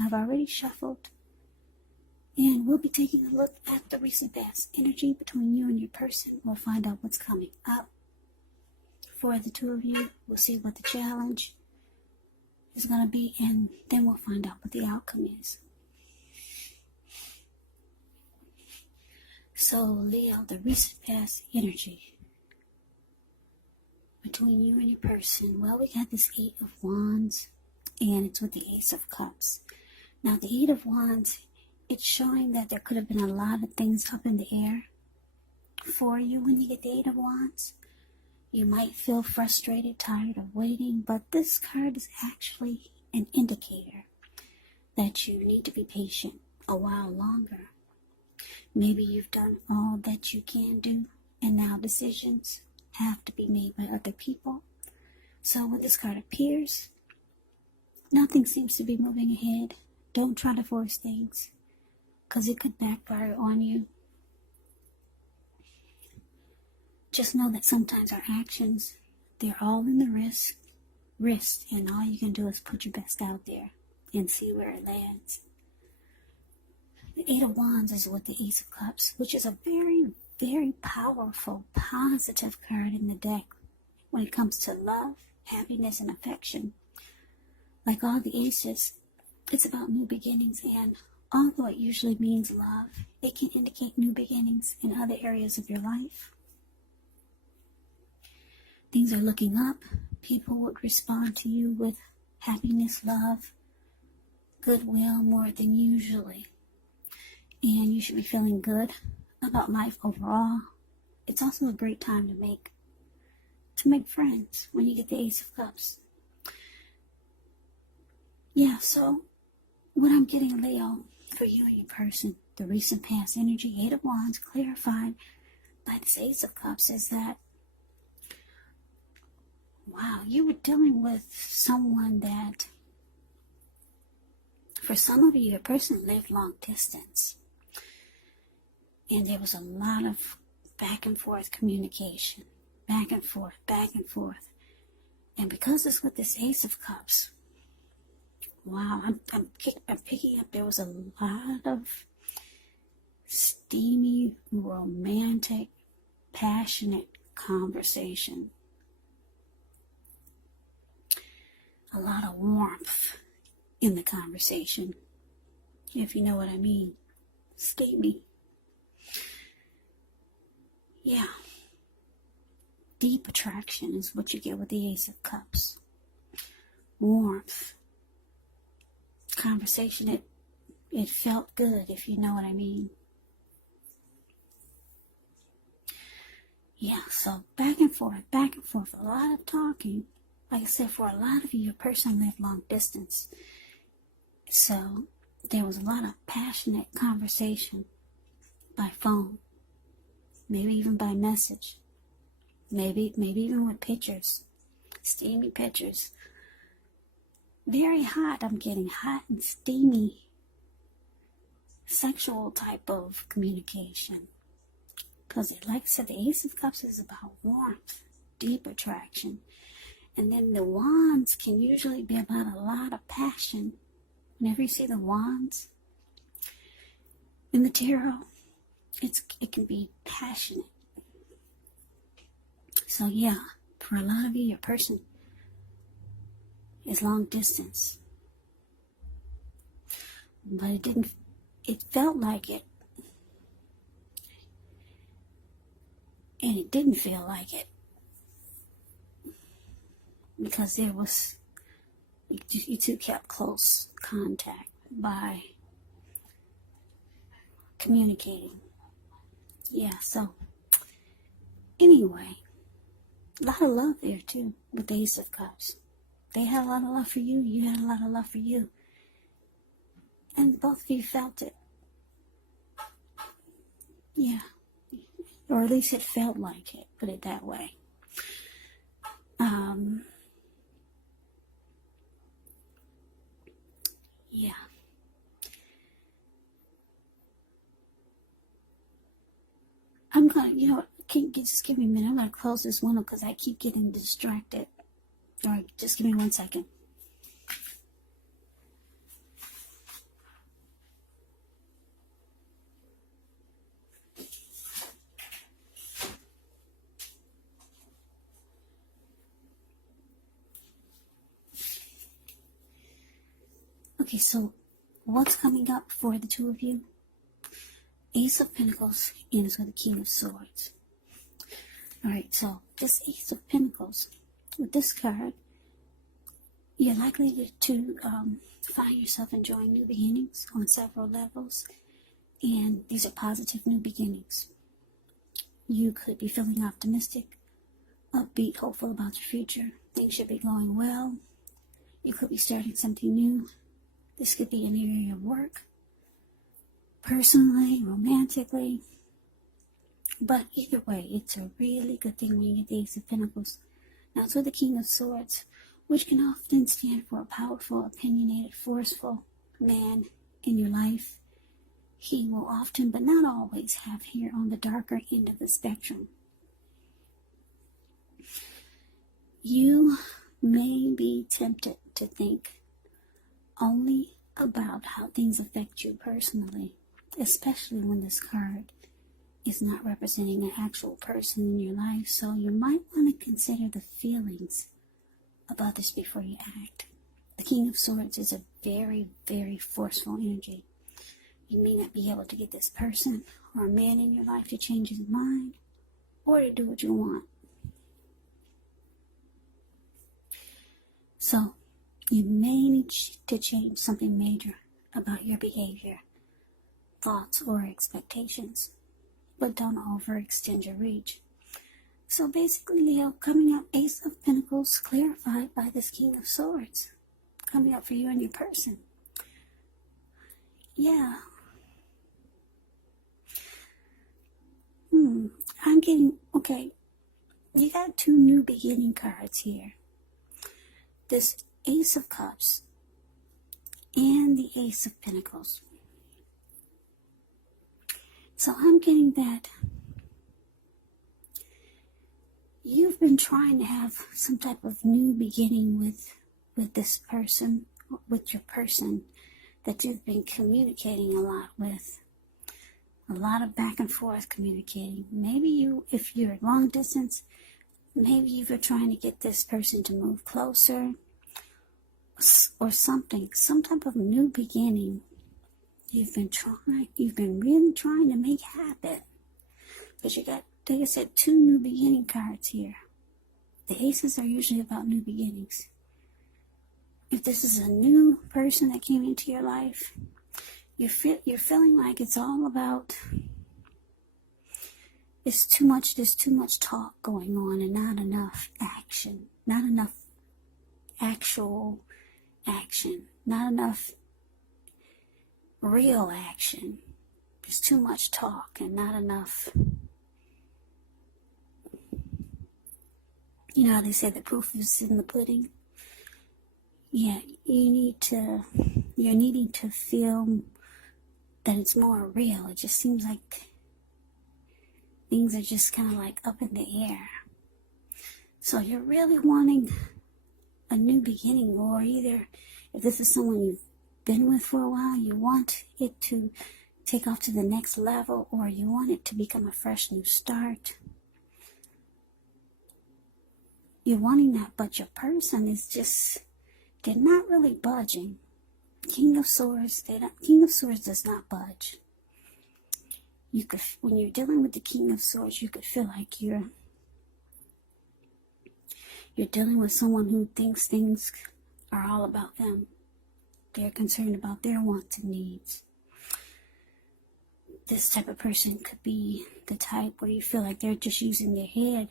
I've already shuffled. And we'll be taking a look at the recent past energy between you and your person. We'll find out what's coming up for the two of you. We'll see what the challenge is going to be, and then we'll find out what the outcome is. So, Leo, the recent past energy between you and your person. Well, we got this 8 of Wands, and it's with the Ace of Cups. Now, the 8 of Wands, it's showing that there could have been a lot of things up in the air for you when you get the 8 of Wands. You might feel frustrated, tired of waiting, but this card is actually an indicator that you need to be patient a while longer. Maybe you've done all that you can do, and now decisions have to be made by other people. So when this card appears, nothing seems to be moving ahead. Don't try to force things, because it could backfire on you. Just know that sometimes our actions, they're all in the wrist, and all you can do is put your best out there and see where it lands. The 8 of Wands is with the Ace of Cups, which is a very, very powerful, positive card in the deck when it comes to love, happiness, and affection. Like all the aces, it's about new beginnings, and although it usually means love, it can indicate new beginnings in other areas of your life. Things are looking up. People would respond to you with happiness, love, goodwill more than usually. And you should be feeling good about life overall. It's also a great time to make friends when you get the Ace of Cups. Yeah, so what I'm getting, Leo, for you and your person, the recent past energy, 8 of Wands, clarified by this Ace of Cups, is that, wow, you were dealing with someone that, for some of you, your person lived long distance. And there was a lot of back and forth communication. Back and forth, back and forth. And because it's with this Ace of Cups, wow, I'm picking up there was a lot of steamy, romantic, passionate conversation. A lot of warmth in the conversation, if you know what I mean. Steamy. Yeah. Deep attraction is what you get with the Ace of Cups. Warmth. Conversation, it felt good, if you know what I mean. Yeah, so back and forth, a lot of talking. Like I said, for a lot of you, your person lived long distance. So there was a lot of passionate conversation by phone. Maybe even by message. Maybe even with pictures. Steamy pictures. Very hot, I'm getting hot and steamy. Sexual type of communication. Because like I said, the Ace of Cups is about warmth, deep attraction. And then the Wands can usually be about a lot of passion. Whenever you see the Wands in the tarot, it can be passionate. So yeah, for a lot of you, your person is long distance. But it felt like it. And it didn't feel like it. Because you two kept close contact by communicating. Yeah, so anyway, a lot of love there too with the Ace of Cups. They had a lot of love for you, you had a lot of love for you. And both of you felt it. Yeah. Or at least it felt like it, put it that way. Yeah. I'm gonna, just give me a minute. I'm gonna close this window because I keep getting distracted. All right, just give me 1 second. Okay, so what's coming up for the two of you? Ace of Pentacles ends with the King of Swords. Alright, so this Ace of Pentacles, with this card, you're likely to find yourself enjoying new beginnings on several levels. And these are positive new beginnings. You could be feeling optimistic, upbeat, hopeful about your future. Things should be going well. You could be starting something new. This could be an area of work, personally, romantically. But either way, it's a really good thing when you get the Ace of Pentacles. Now it's with the King of Swords, which can often stand for a powerful, opinionated, forceful man in your life. He will often, but not always, have hair on the darker end of the spectrum. You may be tempted to think only about how things affect you personally, especially when this card is not representing an actual person in your life. So you might want to consider the feelings of others before you act. The King of Swords is a very, very forceful energy. You may not be able to get this person or a man in your life to change his mind or to do what you want. So, you may need to change something major about your behavior, thoughts, or expectations, but don't overextend your reach. So basically, Leo, coming up, Ace of Pentacles clarified by this King of Swords, coming up for you and your person. Yeah. I'm getting, okay, you got two new beginning cards here. This Ace of Cups and the Ace of Pentacles. So I'm getting that you've been trying to have some type of new beginning with this person, with your person that you've been communicating a lot with. A lot of back and forth communicating. Maybe you, if you're long distance, maybe you were trying to get this person to move closer or something, some type of new beginning. You've been really trying to make happen. But you got, like I said, two new beginning cards here. The aces are usually about new beginnings. If this is a new person that came into your life, you're feeling like it's all about, there's too much talk going on and not enough action, not enough actual action, not enough real action. There's too much talk and not enough. You know how they say the proof is in the pudding? Yeah, you're needing to feel that it's more real. It just seems like things are just kind of like up in the air. So you're really wanting a new beginning, or either if this is someone you've been with for a while, you want it to take off to the next level, or you want it to become a fresh new start. You're wanting that, but your person is just, they're not really budging. King of Swords does not budge. You could, when you're dealing with the King of Swords, you could feel like you're dealing with someone who thinks things are all about them. They're concerned about their wants and needs. This type of person could be the type where you feel like they're just using their head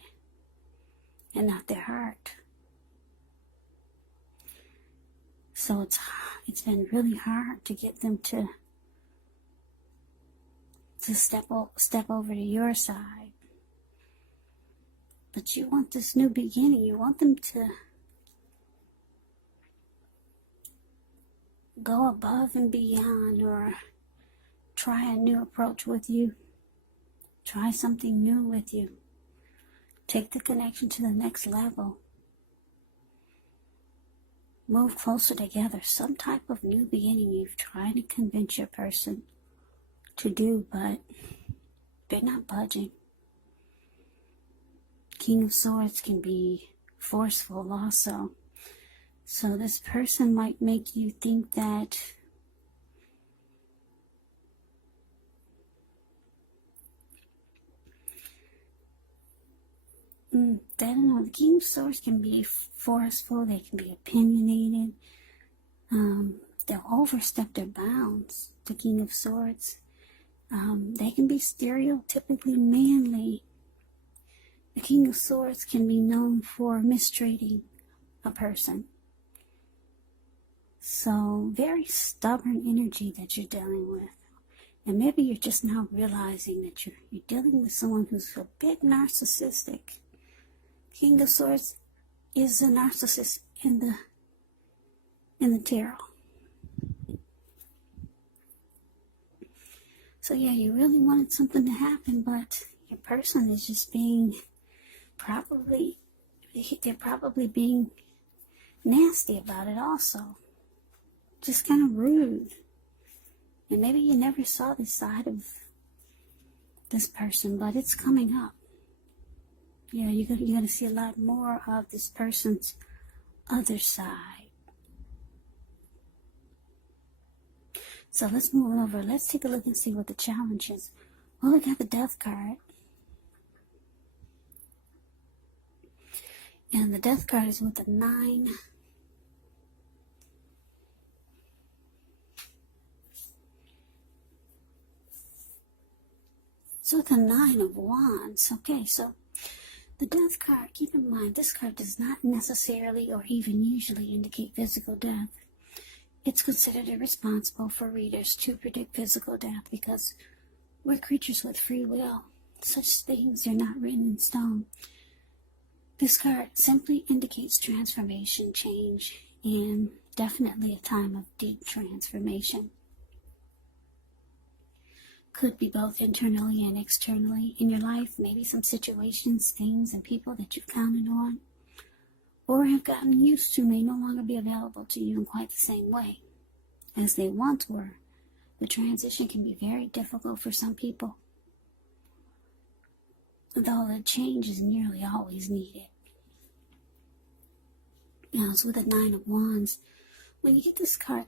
and not their heart. So it's been really hard to get them to step over to your side. But you want this new beginning. You want them to go above and beyond, or try a new approach with you. Try something new with you. Take the connection to the next level. Move closer together. Some type of new beginning you've tried to convince your person to do, but they're not budging. King of Swords can be forceful also. So this person might make you think that I don't know, the King of Swords can be forceful, they can be opinionated, they'll overstep their bounds, the King of Swords. They can be stereotypically manly. The King of Swords can be known for mistreating a person. So, very stubborn energy that you're dealing with. And maybe you're just now realizing that you're dealing with someone who's a bit narcissistic. King of Swords is a narcissist in the tarot. So yeah, you really wanted something to happen, but your person is just being they're probably being nasty about it also. Just kind of rude. And maybe you never saw this side of this person, but it's coming up. Yeah, you're gonna see a lot more of this person's other side. So let's move over. Let's take a look and see what the challenge is. Well, we got the Death card. And the Death card is with the 9. So with the 9 of Wands. Okay, so the Death card, keep in mind, this card does not necessarily or even usually indicate physical death. It's considered irresponsible for readers to predict physical death because we're creatures with free will. Such things are not written in stone. This card simply indicates transformation, change, and definitely a time of deep transformation. Could be both internally and externally in your life. Maybe some situations, things, and people that you've counted on or have gotten used to may no longer be available to you in quite the same way as they once were. The transition can be very difficult for some people, though the change is nearly always needed. Now, it's with the 9 of Wands. When you get this card,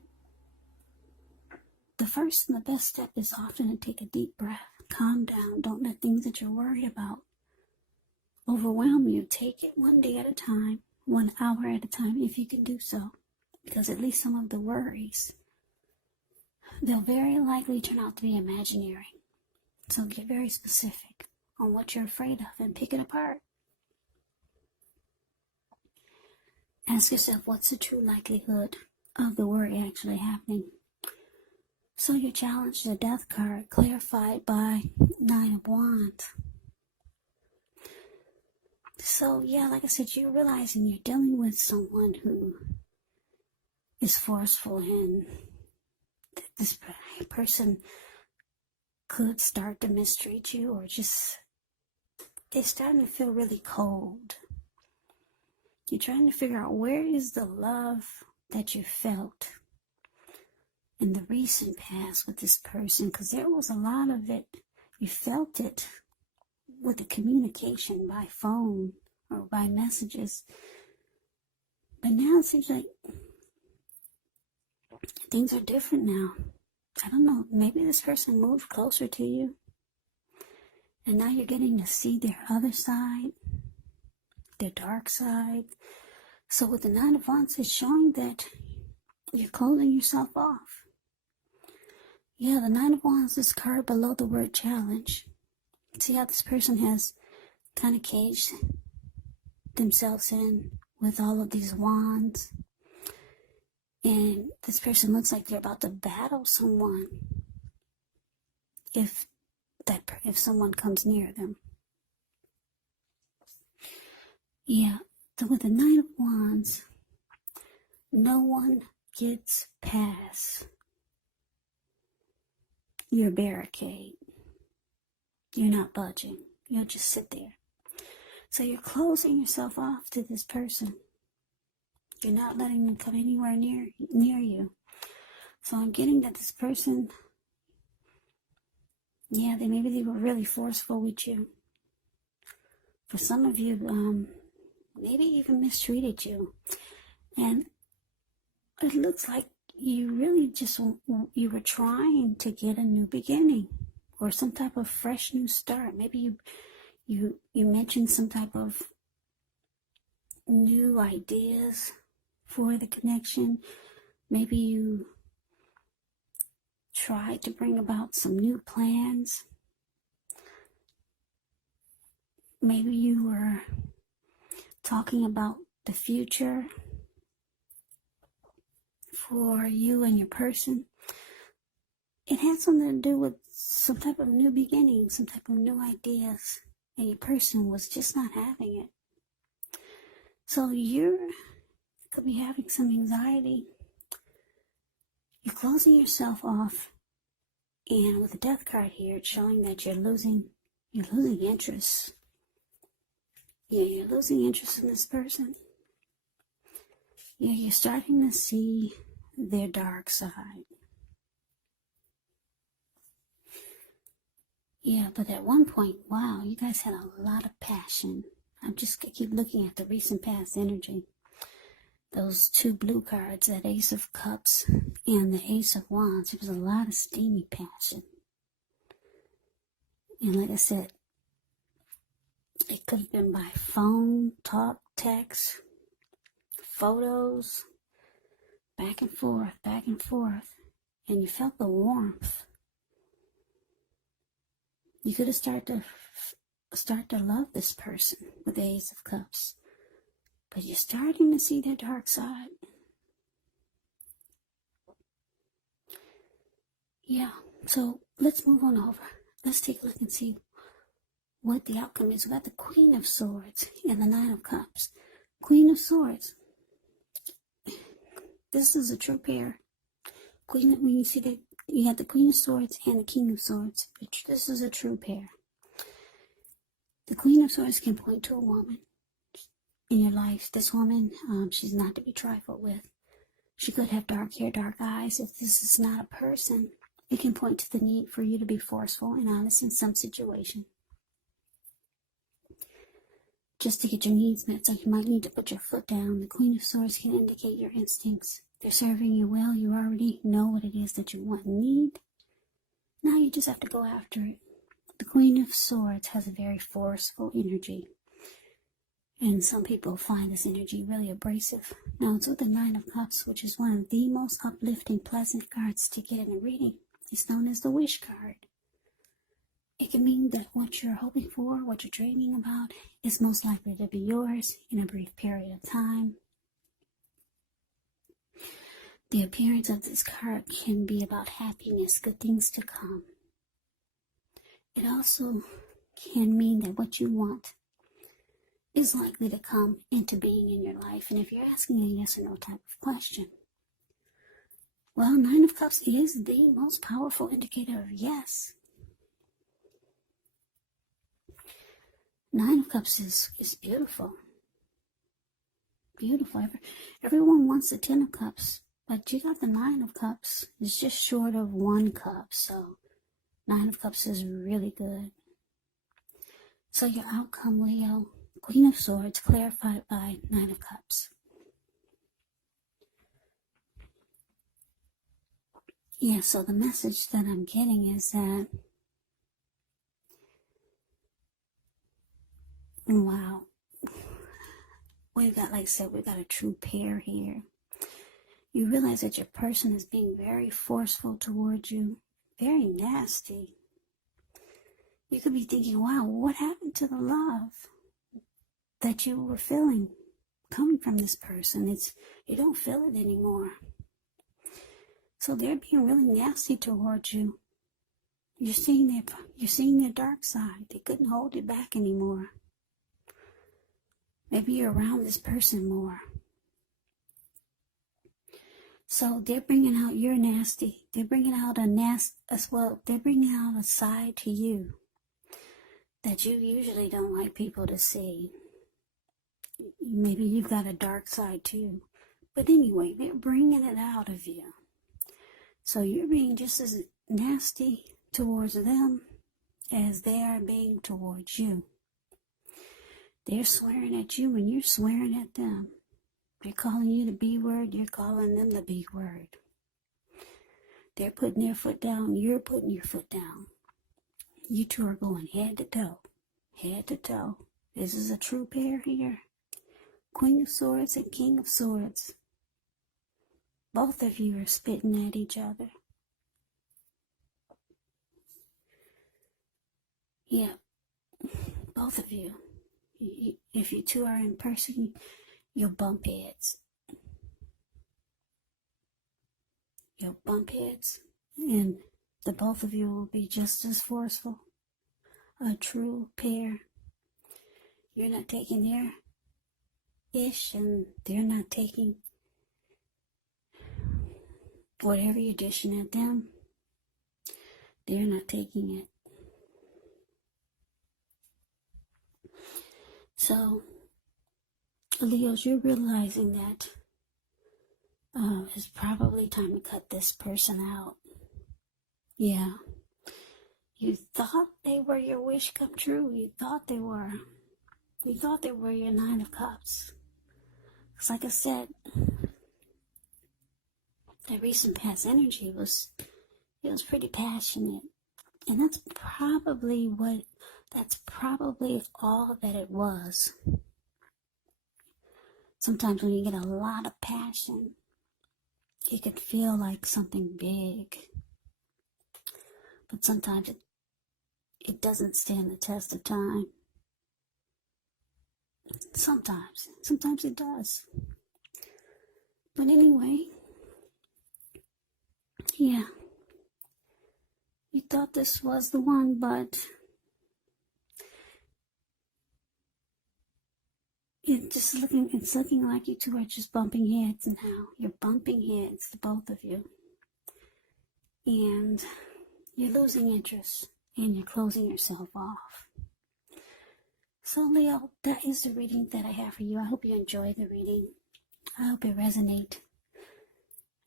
the first and the best step is often to take a deep breath. Calm down. Don't let things that you're worried about overwhelm you. Take it one day at a time, 1 hour at a time, if you can do so. Because at least some of the worries, they'll very likely turn out to be imaginary. So get very specific on what you're afraid of and pick it apart. Ask yourself, what's the true likelihood of the worry actually happening? So your challenge, the Death card, clarified by 9 of Wands. So yeah, like I said, you're realizing you're dealing with someone who is forceful, and this person could start to mistreat you, or just they're starting to feel really cold. You're trying to figure out, where is the love that you felt in the recent past with this person? Because there was a lot of it. You felt it with the communication by phone or by messages. But now it seems like things are different now. I don't know. Maybe this person moved closer to you, and now you're getting to see their other side, their dark side. So with the 9 of Wands, it's showing that you're closing yourself off. Yeah, the 9 of Wands, this card below the word challenge. See how this person has kind of caged themselves in with all of these wands. And this person looks like they're about to battle someone if someone comes near them. Yeah, so with the 9 of Wands, no one gets past your barricade. You're not budging. You'll just sit there. So you're closing yourself off to this person. You're not letting them come anywhere near you. So I'm getting that this person, yeah, maybe they were really forceful with you. For some of you, maybe even mistreated you. And it looks like you really just, you were trying to get a new beginning or some type of fresh new start. Maybe you mentioned some type of new ideas for the connection. Maybe you tried to bring about some new plans. Maybe you were talking about the future for you and your person. It had something to do with some type of new beginning, some type of new ideas, and your person was just not having it. So you could be having some anxiety. You're closing yourself off, and with the death card here, it's showing that you're losing interest. Yeah, you're losing interest in this person. Yeah, you're starting to see their dark side. Yeah, but at one point, wow, you guys had a lot of passion. I keep looking at the recent past energy. Those two blue cards, that Ace of Cups and the Ace of Wands, there was a lot of steamy passion. And like I said, it could have been by phone, talk, text, photos, back and forth, and you felt the warmth. You could have started to love this person with the Ace of Cups, but you're starting to see their dark side. Yeah, so let's move on over. Let's take a look and see what the outcome is. We got the Queen of Swords and the Nine of Cups. Queen of Swords. This is a true pair. When you see that you have the Queen of Swords and the King of Swords, this is a true pair. The Queen of Swords can point to a woman in your life. This woman, she's not to be trifled with. She could have dark hair, dark eyes. If this is not a person, it can point to the need for you to be forceful and honest in some situation, just to get your needs met. So you might need to put your foot down. The Queen of Swords can indicate your instincts. They're serving you well. You already know what it is that you want and need. Now you just have to go after it. The Queen of Swords has a very forceful energy, and some people find this energy really abrasive. Now it's with the Nine of Cups, which is one of the most uplifting, pleasant cards to get in a reading. It's known as the Wish card. It can mean that what you're hoping for, what you're dreaming about, is most likely to be yours in a brief period of time. The appearance of this card can be about happiness, good things to come. It also can mean that what you want is likely to come into being in your life. And if you're asking a yes or no type of question, well, Nine of Cups is the most powerful indicator of yes. Nine of Cups is beautiful. Beautiful. Everyone wants the 10 of Cups, but you got the Nine of Cups. It's just short of 1 cup, so Nine of Cups is really good. So your outcome, Leo, Queen of Swords, clarified by Nine of Cups. Yeah, so the message that I'm getting is that, wow, we've got, like I said, we've got a true pair here. You realize that your person is being very forceful towards you, very nasty. You could be thinking, wow, what happened to the love that you were feeling coming from this person? You don't feel it anymore. So they're being really nasty towards you. You're seeing their dark side. They couldn't hold it back anymore. Maybe you're around this person more. So they're bringing out your nasty. They're bringing out they're bringing out a side to you that you usually don't like people to see. Maybe you've got a dark side too. But anyway, they're bringing it out of you. So you're being just as nasty towards them as they are being towards you. They're swearing at you and you're swearing at them. They're calling you the B word, you're calling them the B word. They're putting their foot down, you're putting your foot down. You two are going head to toe. Head to toe. This is a true pair here. Queen of Swords and King of Swords. Both of you are spitting at each other. Yeah, both of you. If you two are in person, you'll bump heads. You'll bump heads, and the both of you will be just as forceful. A true pair. You're not taking their ish, and they're not taking whatever you're dishing at them. They're not taking it. So, Leos, you're realizing that it's probably time to cut this person out. Yeah. You thought they were your wish come true. You thought they were. You thought they were your Nine of Cups. Because like I said, that recent past energy was pretty passionate. And that's probably all that it was. Sometimes when you get a lot of passion, it could feel like something big. But sometimes it doesn't stand the test of time. Sometimes it does. But anyway, yeah. You thought this was the one, but it's looking like you two are just bumping heads now. You're bumping heads, the both of you. And you're losing interest, and you're closing yourself off. So, Leo, that is the reading that I have for you. I hope you enjoyed the reading. I hope it resonates.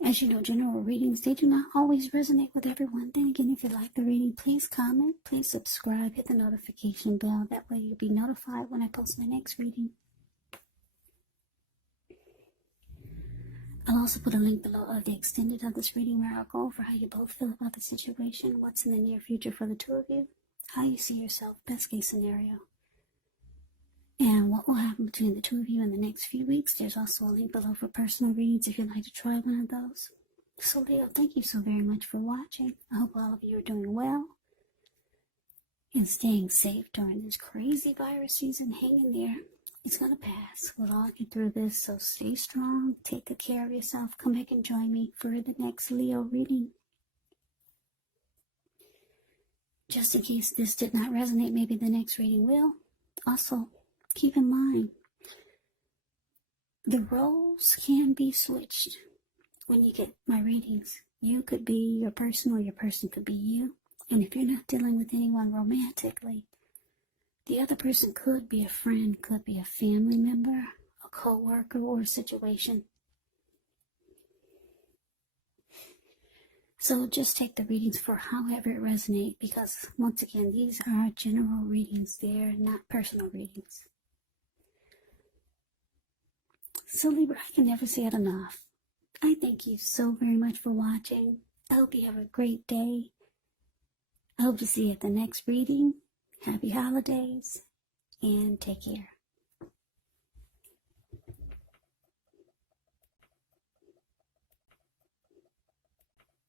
As you know, general readings, they do not always resonate with everyone. Then again, if you like the reading, please comment, please subscribe, hit the notification bell. That way you'll be notified when I post my next reading. I'll also put a link below of the extended of this reading where I'll go over how you both feel about the situation, what's in the near future for the two of you, how you see yourself, best case scenario, and what will happen between the two of you in the next few weeks. There's also a link below for personal readings if you'd like to try one of those. So Leo, thank you so very much for watching. I hope all of you are doing well and staying safe during this crazy virus season. Hang in there. It's going to pass. We'll all get through this, so stay strong. Take good care of yourself. Come back and join me for the next Leo reading. Just in case this did not resonate, maybe the next reading will. Also, keep in mind, the roles can be switched when you get my readings. You could be your person, or your person could be you. And if you're not dealing with anyone romantically, the other person could be a friend, could be a family member, a co-worker, or a situation. So just take the readings for however it resonates, because once again, these are general readings. They're not personal readings. So Libra, I can never say it enough. I thank you so very much for watching. I hope you have a great day. I hope to see you at the next reading. Happy holidays, and take care.